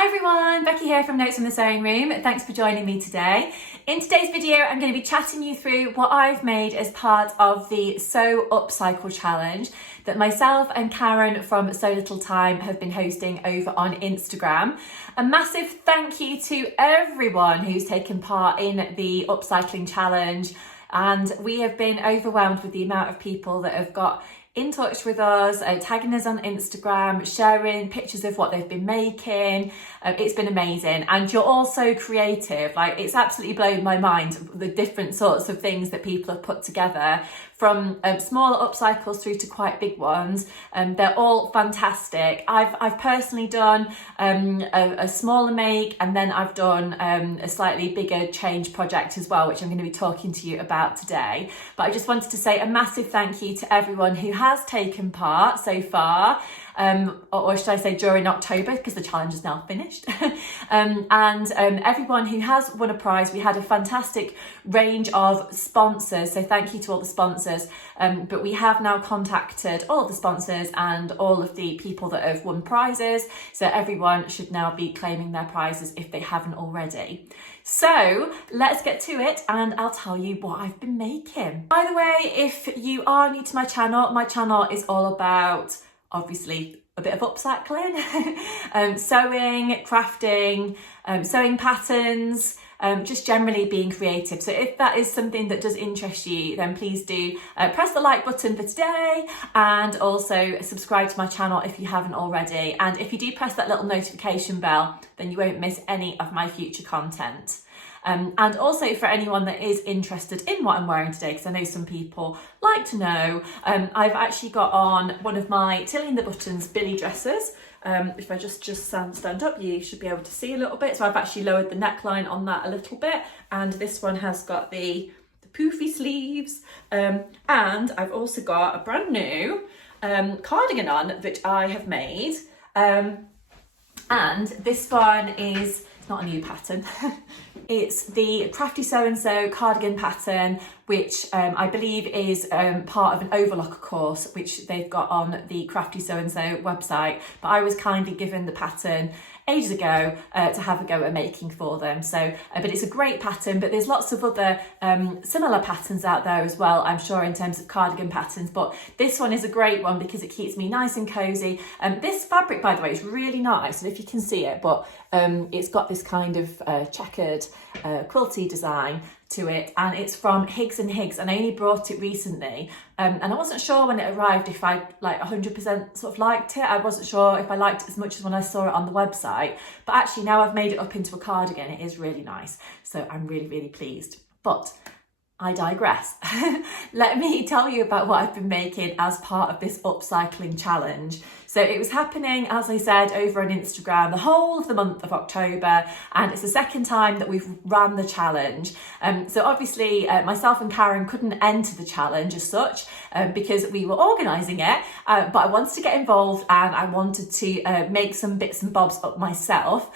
Hi everyone, Becky here from Notes from the Sewing Room. Thanks for joining me today. In today's video, I'm going to be chatting you through what I've made as part of the Sew Upcycle Challenge that myself and Karen from So Little Time have been hosting over on Instagram. A massive thank you to everyone who's taken part in the Upcycling Challenge, and we have been overwhelmed with the amount of people that have got in touch with us, tagging us on Instagram, sharing pictures of what they've been making. It's been amazing, and you're all so creative. Like, it's absolutely blown my mind the different sorts of things that people have put together, from smaller upcycles through to quite big ones. They're all fantastic. I've personally done a smaller make, and then I've done a slightly bigger change project as well, which I'm going to be talking to you about today. But I just wanted to say a massive thank you to everyone who has taken part so far. Or should I say during October, because the challenge is now finished. And everyone who has won a prize. We had a fantastic range of sponsors, so thank you to all the sponsors. But we have now contacted all of the sponsors and all of the people that have won prizes, so everyone should now be claiming their prizes if they haven't already. So let's get to it, and I'll tell you what I've been making. By the way, if you are new to my channel is all about, obviously, a bit of upcycling, sewing, crafting, sewing patterns, just generally being creative. So if that is something that does interest you, then please do press the like button for today, and also subscribe to my channel if you haven't already. And if you do press that little notification bell, then you won't miss any of my future content. And also, for anyone that is interested in what I'm wearing today, because I know some people like to know, I've actually got on one of my Tilly and the Buttons Billy dresses. If I just stand up, you should be able to see a little bit. So I've actually lowered the neckline on that a little bit, and this one has got the poofy sleeves, and I've also got a brand new cardigan on that I have made, and this one is not a new pattern. It's the Crafty So-and-So cardigan pattern, which I believe is part of an overlocker course, which they've got on the Crafty So-and-So website. But I was kindly given the pattern ages ago to have a go at making for them. So, but it's a great pattern, but there's lots of other similar patterns out there as well, I'm sure, in terms of cardigan patterns. But this one is a great one because it keeps me nice and cozy. This fabric, by the way, is really nice, and if you can see it, but it's got this kind of checkered quilty design to it, and it's from Higgs and Higgs, and I only brought it recently, and I wasn't sure when it arrived if I 100% sort of liked it. I wasn't sure if I liked it as much as when I saw it on the website, but actually now I've made it up into a cardigan. It is really nice, so I'm really pleased. But I digress. Let me tell you about what I've been making as part of this upcycling challenge. So it was happening, as I said, over on Instagram the whole of the month of October, and it's the second time that we've ran the challenge. So obviously myself and Karen couldn't enter the challenge as such because we were organising it, but I wanted to get involved, and I wanted to make some bits and bobs up myself,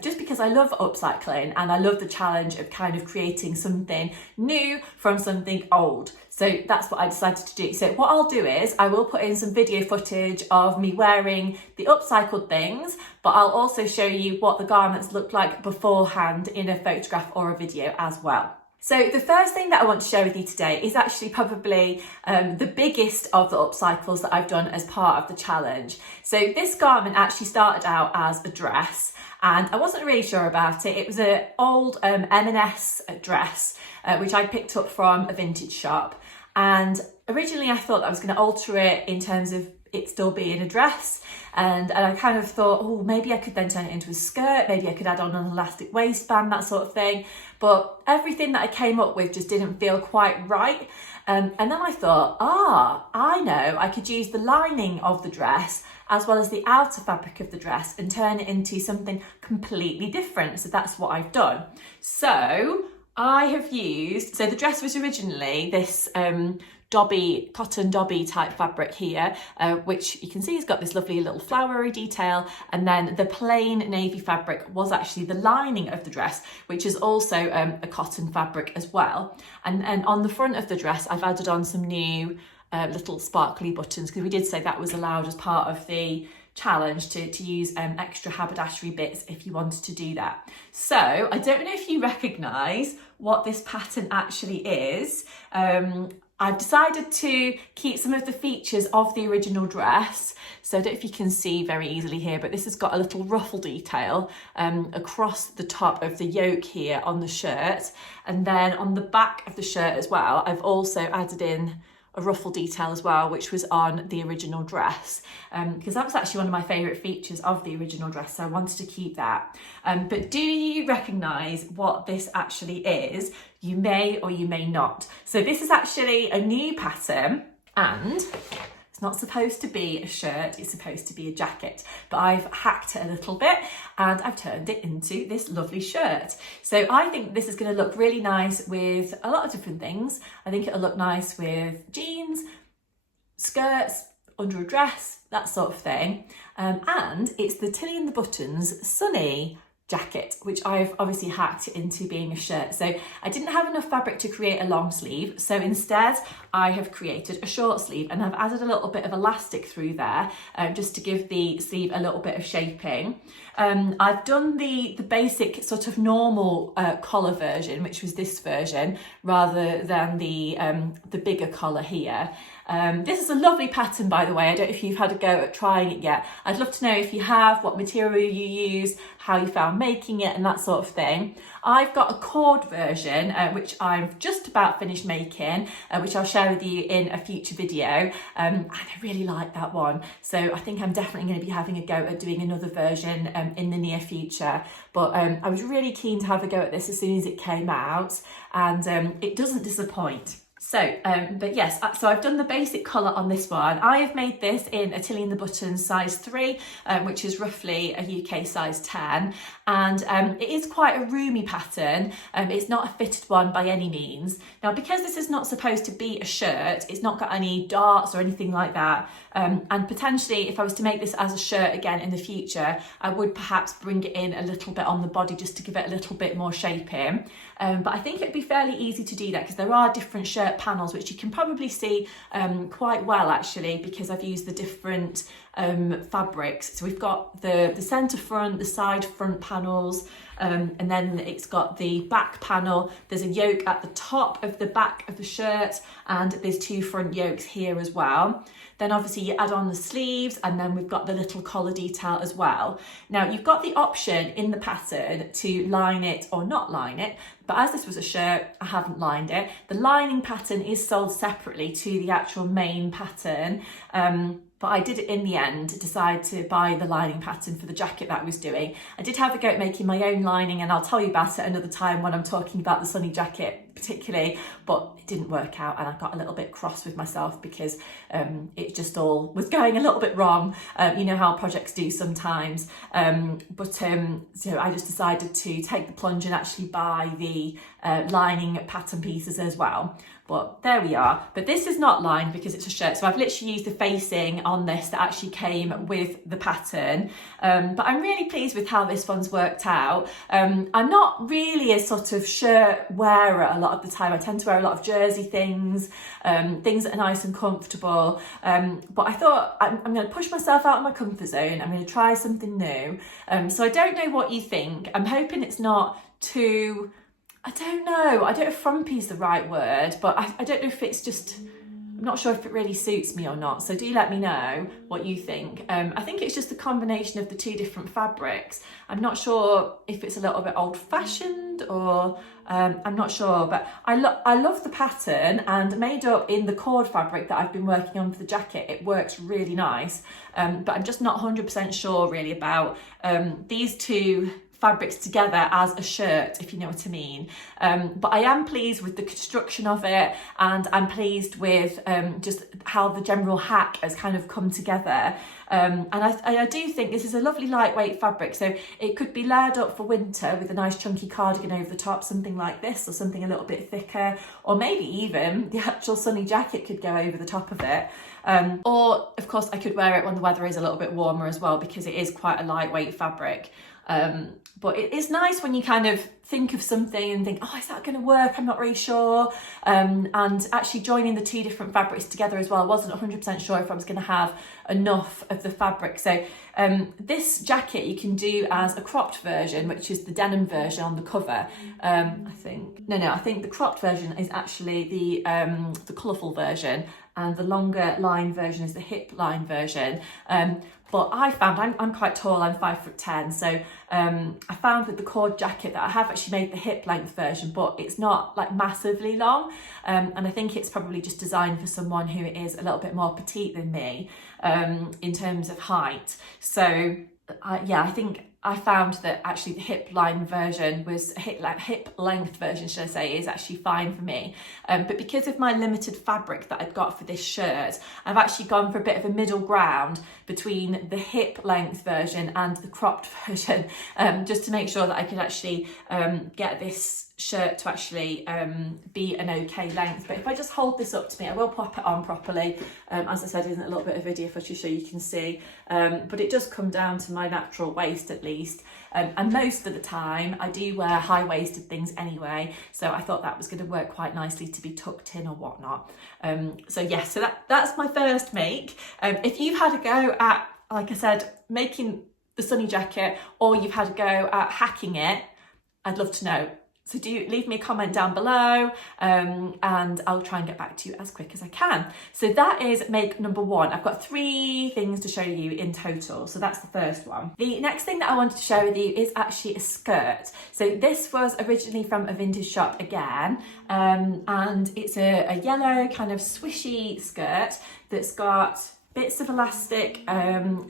just because I love upcycling and I love the challenge of kind of creating something new from something old. So that's what I decided to do. So what I'll do is I will put in some video footage of me wearing the upcycled things, but I'll also show you what the garments look like beforehand in a photograph or a video as well. So the first thing that I want to share with you today is actually probably the biggest of the upcycles that I've done as part of the challenge. So this garment actually started out as a dress, and I wasn't really sure about it. It was an old M&S dress, which I picked up from a vintage shop. And originally I thought I was going to alter it in terms of it still being a dress, and I kind of thought, oh, maybe I could then turn it into a skirt, maybe I could add on an elastic waistband, that sort of thing. But everything that I came up with just didn't feel quite right. And then I thought, I know, I could use the lining of the dress as well as the outer fabric of the dress and turn it into something completely different. So that's what I've done. So I have used, so the dress was originally this cotton dobby type fabric here, which you can see has got this lovely little flowery detail, and then the plain navy fabric was actually the lining of the dress, which is also a cotton fabric as well. And on the front of the dress I've added on some new little sparkly buttons, because we did say that was allowed as part of the challenge to use extra haberdashery bits if you wanted to do that. So I don't know if you recognise what this pattern actually is. I've decided to keep some of the features of the original dress. So I don't know if you can see very easily here, but this has got a little ruffle detail across the top of the yoke here on the shirt. And then on the back of the shirt as well, I've also added in a ruffle detail as well, which was on the original dress, because that was actually one of my favourite features of the original dress, so I wanted to keep that. But do you recognise what this actually is? You may or you may not. So this is actually a new pattern, and it's not supposed to be a shirt, it's supposed to be a jacket, but I've hacked it a little bit and I've turned it into this lovely shirt. So I think this is going to look really nice with a lot of different things. I think it'll look nice with jeans, skirts, under a dress, that sort of thing. And it's the Tilly and the Buttons Sunny jacket, which I've obviously hacked into being a shirt. So I didn't have enough fabric to create a long sleeve, so instead I have created a short sleeve, and I've added a little bit of elastic through there just to give the sleeve a little bit of shaping. I've done the basic sort of normal collar version, which was this version, rather than the bigger collar here. This is a lovely pattern, by the way. I don't know if you've had a go at trying it yet. I'd love to know if you have, what material you use, how you found making it and that sort of thing. I've got a cord version, which I've just about finished making, which I'll share with you in a future video. And I really like that one. So I think I'm definitely going to be having a go at doing another version in the near future. But I was really keen to have a go at this as soon as it came out, and it doesn't disappoint. So, but yes, so I've done the basic collar on this one. I have made this in a Tilly and the Buttons size 3, which is roughly a UK size 10. And it is quite a roomy pattern. It's not a fitted one by any means. Now, because this is not supposed to be a shirt, it's not got any darts or anything like that. And potentially, if I was to make this as a shirt again in the future, I would perhaps bring it in a little bit on the body just to give it a little bit more shape in. But I think it'd be fairly easy to do that because there are different shirt panels, which you can probably see quite well actually, because I've used the different fabrics. So we've got the centre front, the side front panels, and then it's got the back panel. There's a yoke at the top of the back of the shirt, and there's 2 front yokes here as well. Then obviously you add on the sleeves, and then we've got the little collar detail as well. Now you've got the option in the pattern to line it or not line it, but as this was a shirt, I haven't lined it. The lining pattern is sold separately to the actual main pattern. But I did in the end decide to buy the lining pattern for the jacket that I was doing. I did have a go at making my own lining, and I'll tell you about it another time when I'm talking about the sunny jacket particularly, but it didn't work out, and I got a little bit cross with myself because it just all was going a little bit wrong. You know how projects do sometimes. So I just decided to take the plunge and actually buy the lining pattern pieces as well. But there we are. But this is not lined because it's a shirt. So I've literally used the facing on this that actually came with the pattern. But I'm really pleased with how this one's worked out. I'm not really a sort of shirt wearer a lot of the time. I tend to wear a lot of jersey things, things that are nice and comfortable. But I thought I'm going to push myself out of my comfort zone. I'm going to try something new. So I don't know what you think. I'm hoping it's not too... I don't know if frumpy is the right word, but I don't know if it's just, I'm not sure if it really suits me or not. So do let me know what you think. I think it's just a combination of the 2 different fabrics. I'm not sure if it's a little bit old fashioned or I'm not sure, but I love the pattern, and made up in the cord fabric that I've been working on for the jacket, it works really nice. But I'm just not 100% sure really about these 2 fabrics together as a shirt, if you know what I mean. But I am pleased with the construction of it, and I'm pleased with just how the general hack has kind of come together. And I do think this is a lovely lightweight fabric, so it could be layered up for winter with a nice chunky cardigan over the top, something like this, or something a little bit thicker, or maybe even the actual sunny jacket could go over the top of it. Or of course I could wear it when the weather is a little bit warmer as well, because it is quite a lightweight fabric. But it is nice when you kind of think of something and think, oh, is that going to work? I'm not really sure. And actually joining the two different fabrics together as well, I wasn't 100% sure if I was going to have enough of the fabric. So this jacket you can do as a cropped version, which is the denim version on the cover. I think the cropped version is actually the colourful version, and the longer line version is the hip line version. But I found, I'm quite tall, I'm 5'10", so I found with the cord jacket that I have actually made the hip length version, but it's not like massively long, and I think it's probably just designed for someone who is a little bit more petite than me in terms of height. So I think I found that actually the hip length version should I say, is actually fine for me. But because of my limited fabric that I'd got for this shirt, I've actually gone for a bit of a middle ground between the hip length version and the cropped version, just to make sure that I could actually get this shirt to actually be an okay length. But if I just hold this up to me, I will pop it on properly. As I said, isn't a little bit of video footage so you can see, but it does come down to my natural waist at least. And most of the time I do wear high-waisted things anyway, so I thought that was going to work quite nicely to be tucked in or whatnot. So that's my first make. If you've had a go at, like I said, making the sunny jacket, or you've had a go at hacking it, I'd love to know. So do leave me a comment down below, and I'll try and get back to you as quick as I can. So that is make number one. I've got 3 things to show you in total. So that's the first one. The next thing that I wanted to share with you is actually a skirt. So this was originally from a vintage shop again, and it's a yellow kind of swishy skirt that's got bits of elastic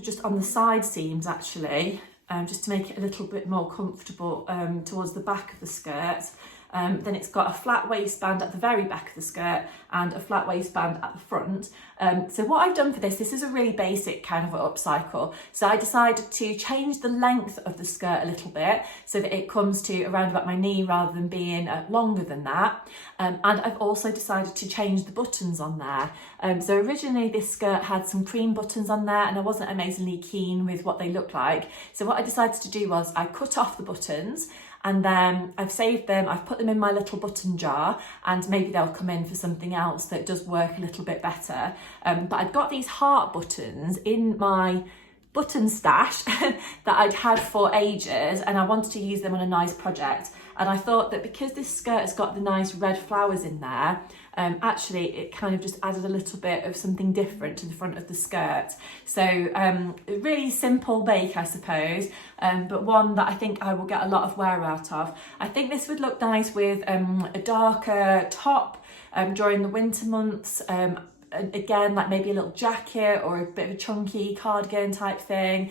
just on the side seams actually. Just to make it a little bit more comfortable towards the back of the skirt. Then it's got a flat waistband at the very back of the skirt and a flat waistband at the front. So what I've done for this is a really basic kind of upcycle. So I decided to change the length of the skirt a little bit so that it comes to around about my knee rather than being longer than that. And I've also decided to change the buttons on there. So originally this skirt had some cream buttons on there and I wasn't amazingly keen with what they looked like. So what I decided to do was I cut off the buttons, and then I've saved them, I've put them in my little button jar, and maybe they'll come in for something else that does work a little bit better. But I'd got these heart buttons in my button stash that I'd had for ages, and I wanted to use them on a nice project. And I thought that because this skirt has got the nice red flowers in there, actually it kind of just added a little bit of something different to the front of the skirt. So a really simple make, I suppose, but one that I think I will get a lot of wear out of. I think this would look nice with a darker top during the winter months. Again, like maybe a little jacket or a bit of a chunky cardigan type thing.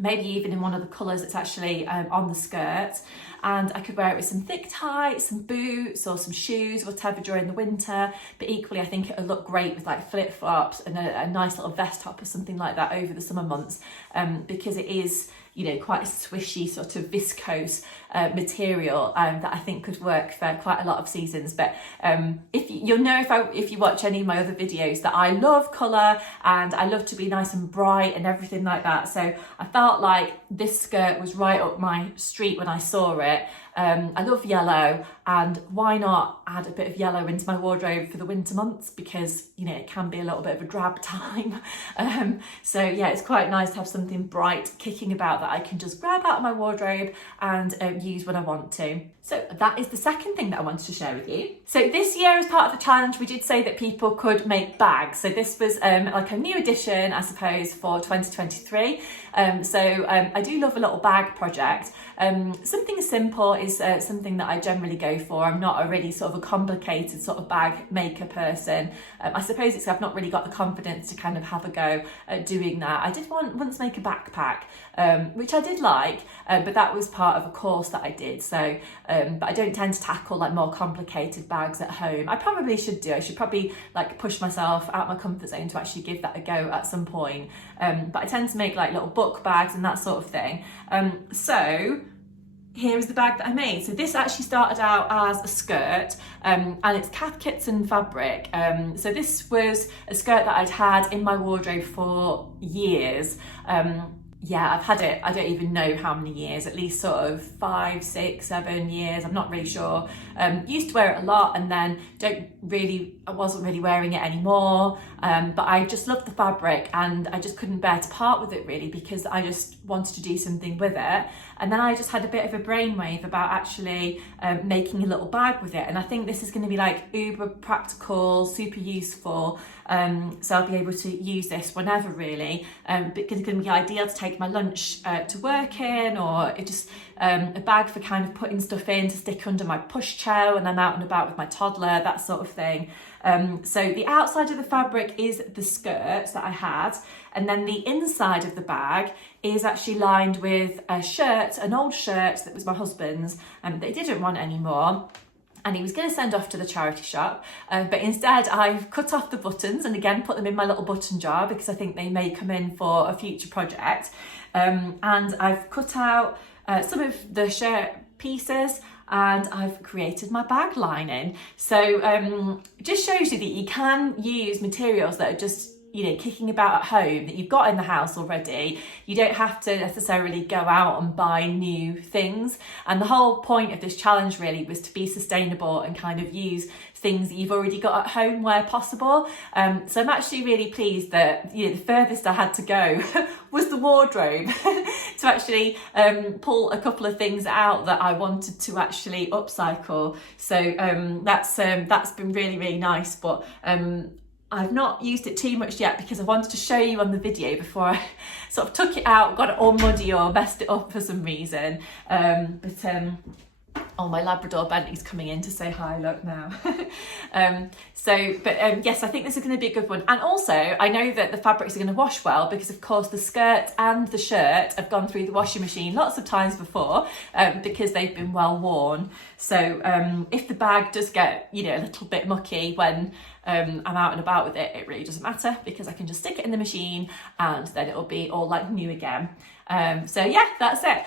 Maybe even in one of the colours that's actually on the skirt. And I could wear it with some thick tights, some boots or some shoes, whatever, during the winter. But equally, I think it would look great with like flip-flops and a nice little vest top or something like that over the summer months, because it is, you know, quite a swishy sort of viscose material that I think could work for quite a lot of seasons. But you'll know if you watch any of my other videos that I love colour and I love to be nice and bright and everything like that. So I felt like this skirt was right up my street when I saw it. I love yellow, and why not add a bit of yellow into my wardrobe for the winter months, because, you know, it can be a little bit of a drab time. So yeah, it's quite nice to have something bright kicking about that I can just grab out of my wardrobe and use when I want to. So that is the second thing that I wanted to share with you. So this year, as part of the challenge, we did say that people could make bags. So this was like a new addition, I suppose, for 2023. I do love a little bag project. Something simple is something that I generally go for. I'm not a really sort of a complicated sort of bag maker person. I suppose it's I've not really got the confidence to kind of have a go at doing that. I did once make a backpack, which I did like, but that was part of a course that I did. So, but I don't tend to tackle like more complicated bags at home. I probably should do. I should probably like push myself out my comfort zone to actually give that a go at some point. But I tend to make like little book bags and that sort of thing. So here is the bag that I made. So this actually started out as a skirt, and it's Kath Kitson fabric. So this was a skirt that I'd had in my wardrobe for years. yeah, I've had it, I don't even know how many years, at least sort of 5, 6, 7 years, I'm not really sure. Used to wear it a lot, and then I wasn't really wearing it anymore. But I just loved the fabric, and I just couldn't bear to part with it really, because I just wanted to do something with it. And then I just had a bit of a brainwave about actually making a little bag with it. And I think this is going to be like uber practical, super useful. So I'll be able to use this whenever really. Because it's going to be ideal to take my lunch to work in, or it just a bag for kind of putting stuff in to stick under my pushchair when I'm out and about with my toddler, that sort of thing. So the outside of the fabric is the skirts that I had, and then the inside of the bag is actually lined with a shirt, an old shirt that was my husband's, that he didn't want anymore. And he was going to send off to the charity shop, but instead I've cut off the buttons and again put them in my little button jar, because I think they may come in for a future project. And I've cut out some of the shirt pieces, and I've created my bag lining. So it just shows you that you can use materials that are just, you know, kicking about at home, that you've got in the house already. You don't have to necessarily go out and buy new things. And the whole point of this challenge really was to be sustainable and kind of use things that you've already got at home where possible. So I'm actually really pleased that, you know, the furthest I had to go was the wardrobe to actually pull a couple of things out that I wanted to actually upcycle. So that's been really, really nice. But I've not used it too much yet, because I wanted to show you on the video before I sort of took it out, got it all muddy or messed it up for some reason. Oh, my Labrador Bentley's coming in to say hi, look now. Yes, I think this is going to be a good one. And also, I know that the fabrics are going to wash well, because of course the skirt and the shirt have gone through the washing machine lots of times before, because they've been well worn. So if the bag does get, you know, a little bit mucky when I'm out and about with it, it really doesn't matter, because I can just stick it in the machine and then it'll be all like new again. So yeah, that's it.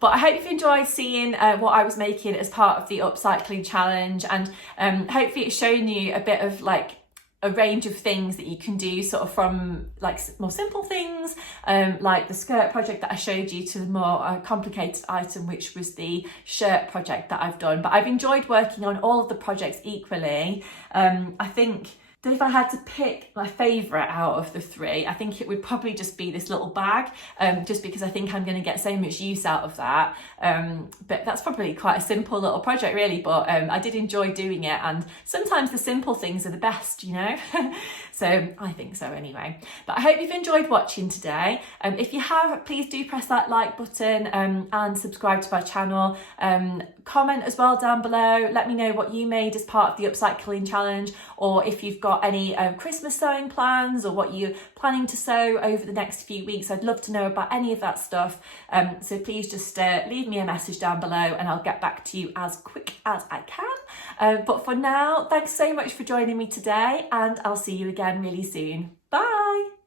But I hope you've enjoyed seeing what I was making as part of the upcycling challenge, and hopefully it's shown you a bit of like a range of things that you can do, sort of from like more simple things like the skirt project that I showed you, to the more complicated item, which was the shirt project that I've done. But I've enjoyed working on all of the projects equally. I think that if I had to pick my favourite out of the three, I think it would probably just be this little bag, just because I think I'm going to get so much use out of that. But that's probably quite a simple little project really, but I did enjoy doing it, and sometimes the simple things are the best, you know. So I think so anyway. But I hope you've enjoyed watching today. If you have, please do press that like button and subscribe to my channel. Comment as well down below. Let me know what you made as part of the upcycling challenge, or if you've got any Christmas sewing plans, or what you're planning to sew over the next few weeks. I'd love to know about any of that stuff. So please just leave me a message down below, and I'll get back to you as quick as I can. But for now, thanks so much for joining me today, and I'll see you again really soon. Bye.